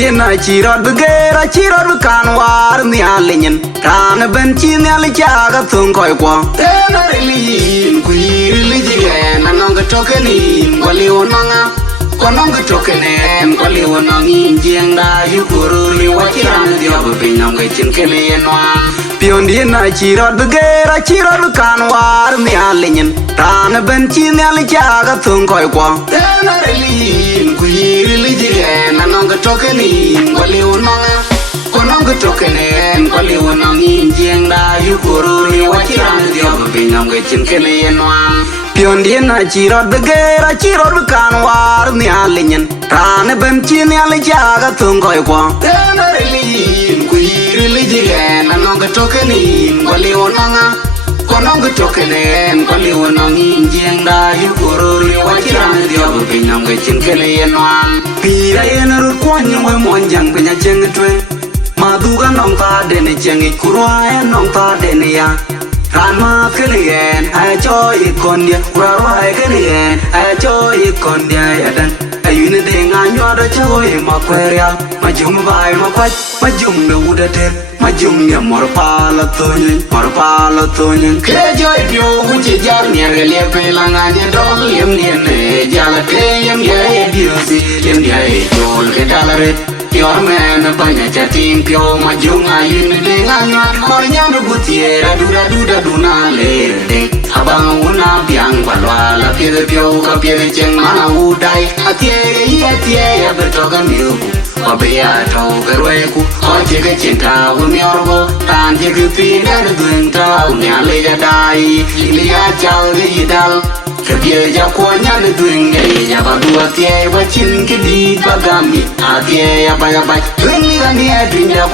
Piondi na chirot bugera chirot bukan war ni alinyin Rana ben chi ni alichaga thun koi kwa Tena rilin kuiri lijigen Anonga tokenin wali onanga Kononga tokenen wali onangin Jiengda yukururi wachiran Diobu pinyonga chinkele yenwa Piondi na chirot bugera chirot bukan war ni alinyin Rana ben chi ni alichaga thun koi kwa Tena rilin kuiri lijigen Anonga tokenin wali onanga Kononga tokenen wali onangin Jiengda yukururi wachiran Diobu pinyonga chinkele yenwa Piondi na chirot bugera chirot bukan war ni alinyin Rana ben chi ni alichaga thun koi kwa Tena rilin kuiri lijigen Anonga tokenin wali onanga Kononga tokenen wali onangin Jiengda yukururi wachiran Diobu pinyonga chinkele yenwa Pira yenarut kwanyongwe monjang penya chengetwe Maduga nong ta dene chengi kurwa nong ta dene ya Rama kenigen ay cho ikondia Kurarwa kenigen ay cho ikondia yadan Ayune denga nyoda chago makweria Majum bai makwach majum de udater Majum ya morpala tonyin Kejo ipyo uche jar nierge liepe langanya dog Liem niene jala kreyem ya ediosi Liem dia ejol ke dalaret Your man banya chating pyo majung ayun denga nyat Mornyang gutiera duda duna lerde Abang una biang balwala pide pyo ka pide cheng mana udai Atie ya bertoga miuku Wabaya tau kerweku Oche ke cinta uniorgo Tanje ke pina duenta Unyale jadai Ilia chal ge idal Kebye ja kwanya ne duenge ya badua tie wachin ke di bagami Atie ya baya bay Ringi gani edwinja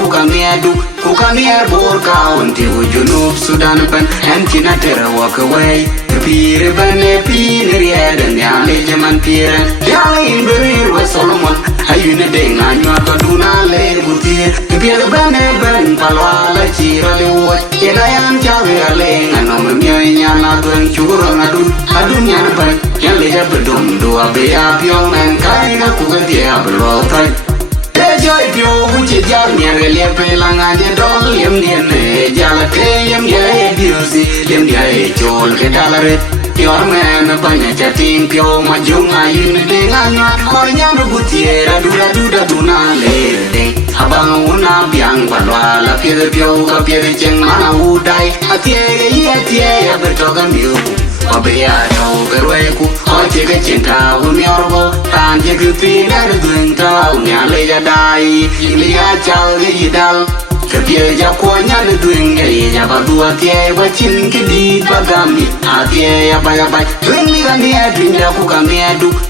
kukami bor kaunti ujunub Sudan pen Enchina tera walk away Pire bane pine rieden Yale jaman pire Yale inberir we Solomon Ayune denga nywa kaduna le butir Kebye bane palwala chira le uwa Yena yan chawe ale Nganom myoy nyana duen churo adun nyana pen Yale jabedum dua beya pyong men Kaina kukadia belotai Tejo ipyo uche jal nyere liepe langanya dol Liem niene jala kreyem ya ediosi Liem dia echol ke dalaret Your man banya chating pyo majung ayun denga nyat Mornyang gutiera duda duna lerde Abang una biang balwala pide pyo ka pide cheng mana udai Atie ya bertoga miuku Wabaya tau kerweku Oche ke cinta uniorgo Tanje ke pina duenta Unyale jadai Ilia chal ge idal Kebye ja kwanya ne duenge Ya badua tie wachin ke di bagami Atie ya baya bay Ringi gani edwinja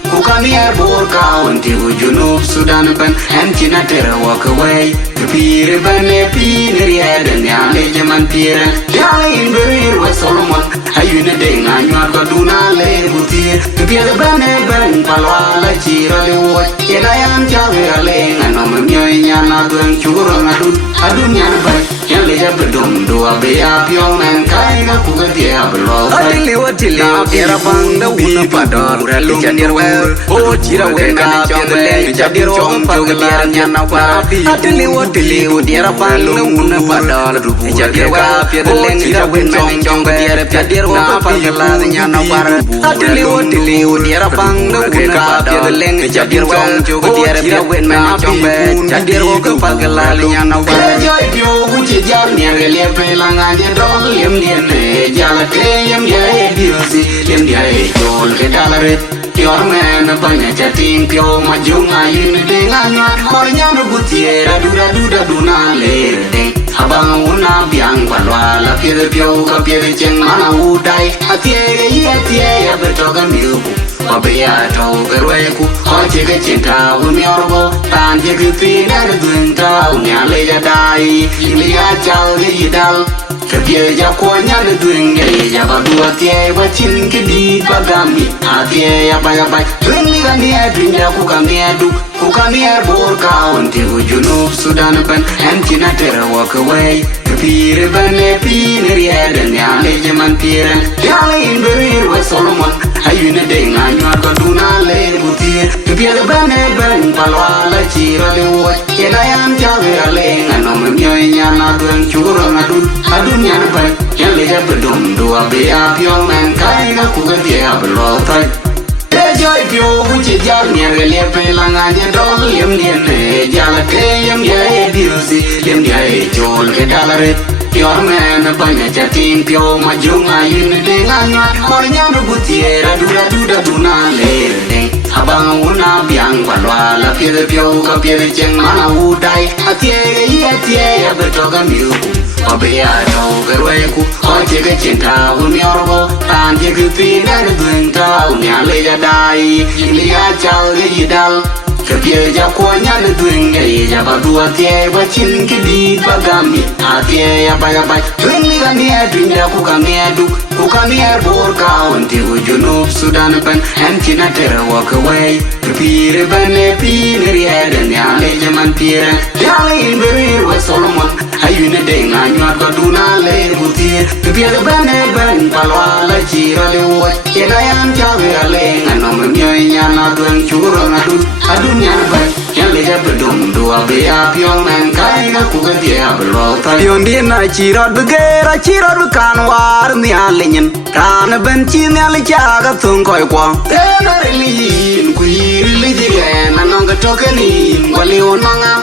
Kukami bor kaunti ujunub Sudan pen Enchina tera walk away Pire bane pine rieden Yale jaman pire Yale inberir we Solomon Ayune denga nywa kaduna le butir Kebye bane palwala chira le uwa Yena yan chawe ale Nganom myoy nyana duen churo adun nyana bay Yale jabedum dua beya pyong men Kaina kukadia belotai Atili Tira bang da una pador Ichadir wer O chira wenga Piadele Ichadir chong paglar nyana war Atili Tira bang da una pador Ichadir wer Piadele Chira wenga chong wer Piadir wa paglar nyana war Atili Tira bang da una pador Ichadir wer O chira wenga chong wer Piadir wa paglar nyana war Uche jal nyere liepe langanya dol Liem niene jala kreyem ya ediosi Liem dia echol ke dalaret Your man banya chating pyo majung ayun denga nyat Mornyang gutiera duda duna lerde Abang una biang balwala pide pyo ka pide cheng mana udai Atie ya bertoga miuku Wabaya tau kerweku Oche ke cinta uniorgo Tanje ke pina duenta Unyale jadai Ilia chal ge idal Kebye ja kwanya ne duenge Ya badua tie wachin ke di bagami Atie ya baya bay Ringi gani edwinja kukami bor kaunti ujunub Sudan pen Enchina tera walk away Pire bane pine rieden ya leje man pire ya in berir we Solomon ayune denga nywa ko duna le butie pire bane ben palwala chira le wo kena yan jawe ale ngano myo nyana dun churo adun yana ba ya leje bedum do abe apyo man kai na ku ga dia blo tai joy pio uchi jal niere le pelanga ne dol yem ne jala ke yem ye diusi yem ye chol ke dalare Your man banya chatin pio majunga yin de nganya or nyam butiera du na le abang una biang walwala pie pio ka pie cheng mana udai atie ya betoga miu Obia to gerwe ku oche ke chinta uniorbo tan je ku pina dunta unya le ya dai ili ya chal ge yidal Kapye ja konya le dunga ya ba duwa tie ba chin ke di ba gami atie ya ba dunga ga mi dunga ku ga mi bor ka unti ujunub Sudan ban antina tera walk away Pire bane pine rieden ya le jaman pire ya in berir we Solomon ayune denga nywa ko duna le butie pire bane ban palwala chira le wo kena yan jawe ale ngano myo nyana dun churo adun yana ba yan le bedum do abe apyo man kai ga ku ga dia blo ta yondi na chira bugera chira kan war ni alenyen kan ben chi ni ale chaga thung koi kwa tena rilin ku yirli jigen nanong tokeni wali onanga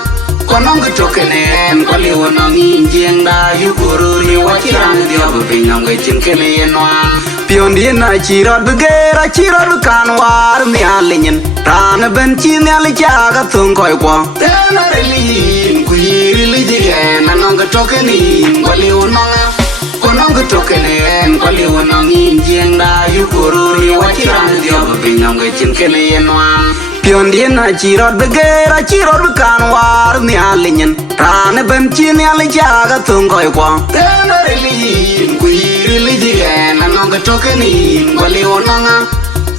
Konong tokenen kwali wonong jeng da yukuru li wachiran dia bepinyong gechin kele enwa Piondi na chirot begera chirot kan war mi alenyen Ran ben chi ni ale chaga thung koi kwa Tena rilin ku yirli jigen nanong tokeni wali onanga Konong tokenen kwali wonong jeng da yukuru li wachiran dia bepinyong gechin kele enwa Piondi na chirot begera chirot kan war ni alenyen Ran ben chi ni ale chaga thung koi kwa Tena rilin ku yirli jigen nanong tokeni kwali wonanga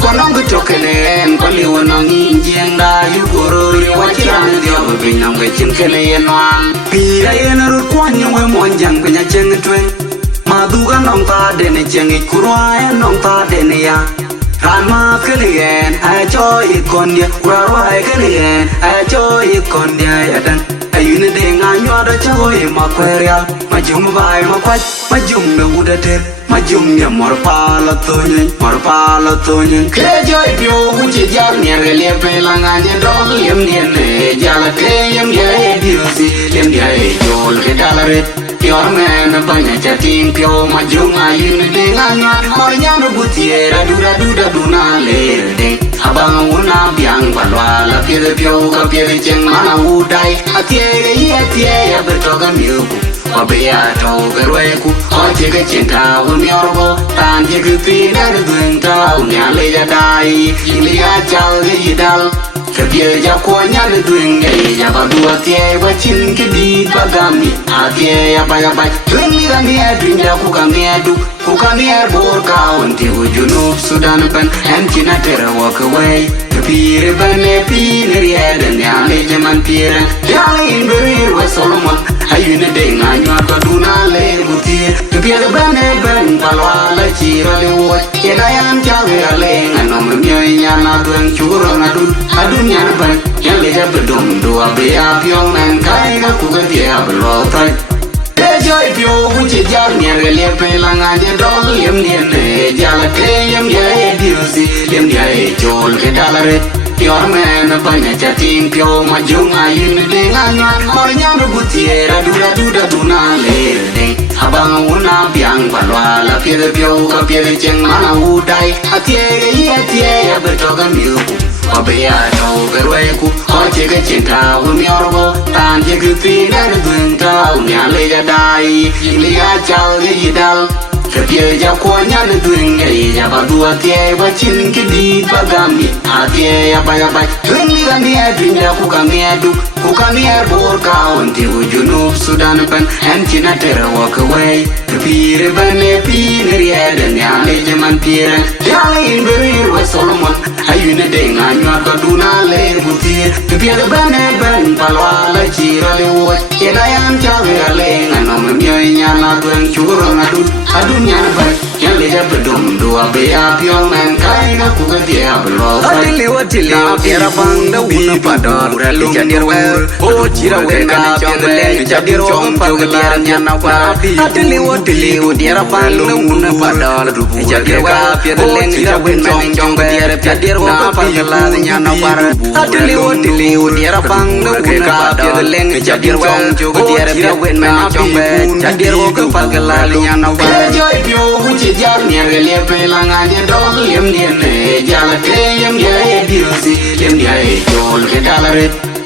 Konong tokenen kwali wonong jeng da yukuru li wachiran dia bepinyong gechin kele enwa Pira yenarut kwanyo we monjang penya cheng tweng Maduga nong ta dene chengi kurwa nong ta dene ya Rama kaligen acho ikondia kurwa kaligen acho ikondia yadan ayune denga nyoda chago makweria majum bai makwat majum na udater majum ya morpala tonye kejo ipyo uchi jal niere le pelanga ne dog yem ne jala ke yem ye diusi yem ye jol ke dalare Your man banya chatin pio majunga yin de nganya or nyam butiera du na le abang una biang walwala pio ka pie cheng mana udai atie ya betoga miu Obia to gerwe ku oche ke chinta uniorbo tan je ku pina dunta unya le ya dai ili ya chal ge yidal Kapye ja konya le dunga ya ba duwa tie ba chin ke di ba gami atie ya ba dunga ga mi dunga ku ga mi bor ka unti ujunub Sudan ban antina tera walk away Pire bane pine rieden ya le jaman pire ya in berir we Solomon ayune denga nywa ko duna le butie pire bane ben palwala chira le wo kena yan jawe ale ngano myo nyana dun churo adun yana ba yan le bedum do abe apyo man kai ga ku ga dia blo tai Joy pio uchi jal niere le pelanga ne dol yem ne jala ke yem ye diusi yem ye chol ke dalare Your man banya chatin pio majunga yin de nganya or nyam butiera du na le abang una biang walwala pie pio ka pie cheng mana udai atie ya betoga miu Obia to gerwe ku oche ke chinta uniorbo tan je ku pina dunta unya le ya dai ili ya chal ge yidal Kapye ja konya le dunga ya ba duwa tie ba chin ke di ba gami atie ya ba dunga mi dunga ku ga mi bor ka unti ujunub Sudan ban antina tera walk away Pire bane pine rieden ya le jaman pire ya in berir we Solomon ayune ding anywa kaduna le butir pia de ben palwa la chira le wo ena yan chawe ale ngano myo nyana tuen churo ngadu adunya ba yan le jab dum do abe ya pyong man kai na ku ga dia blo adili watili era bang da una pador le jadir we o chira we na chong le jadir chong pa ga nyana wa adili watili era bang da una pador le jadir we o chira we na chong ga jadir we pa ga nyana wa adili watili era bang da una pador le jadir we o chira we na chong ga jadir we pa ga nyana wa joy pyo uchi jar ne le pe la nga je dog lem ne jala te yem ye diusi lem dia e jol ke dalare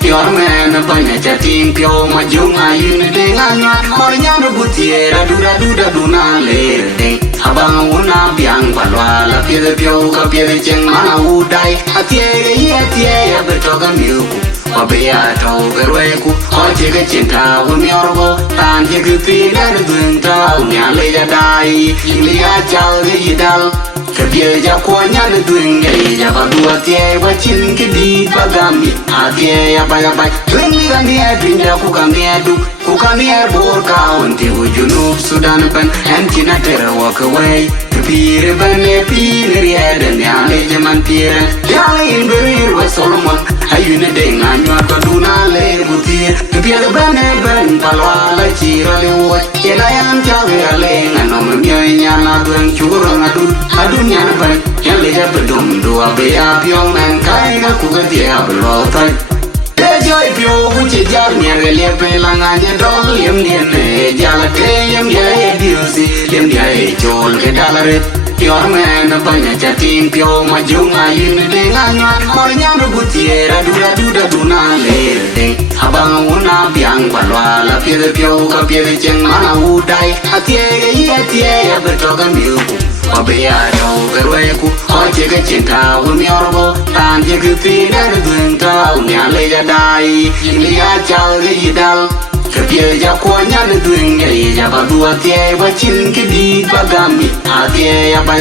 yor men banya chating pyo ma junga yin de nga nya mor nya no butiera du na le de abang una biang palwa la pie de pyo ka pie de cheng mana udai atie ya betoga miu wa be ya tau gerwe ku ho che ke chinta wo myorbo tan je ku pi na dun ta nya le ya dai li ya chao ri dal ke bie ja ko nya le dun nge ya ba du atie wa chin ke di ba gami atie ya ba dun mi ga ni dun ja ku ga mi du ku ka mi bor ka on ti wo junub sudan pan en china tera walk away pire bane pire ya de nya le jaman pire ya in berir wa solomon ayune de nganywa kaduna le butir pia de ben palwa la chira le wo ena yan chawe ale ngano myo nyana tuen churo ngadu adunya na ban yan le jab dum do abe ya pyong man kai na ku ga dia blo tai de joy pyo uchi jar nya le pe la nganya dol yem ne jala te yem ye diusi yem dia e chol ke dalare yor men banya chating pyo ma junga yin de nganywa mor nya no butiera du na le de abang una biang palwa la pie de pyo ka pie de cheng mana udai atie ya betoga miu abe ya do gerwe ku ho che ke chinta wo myorbo tan je ku pi na dun ta nya le ya dai li ya chao ri dal ke pie ja ko nya le dun nge ya ba du atie wa chin ke di ba gami atie ya ba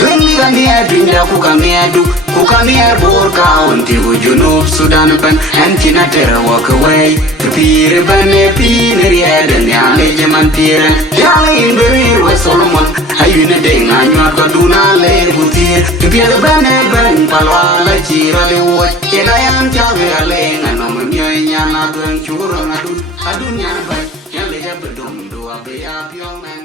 dun mi ga mi dun ja ku ka mi du ku ka mi bor ka on ti wo junub sudan pan en china tera walk away pire bane pire ya de nya le jaman pire ya in berir wa solomon ayune de nganywa kaduna le butir pia de ben palwa la chira le wo ena yan chawe ale ngano myo nyana tuen churo ngadu adunya ba yan le jab dum do abe ya pyong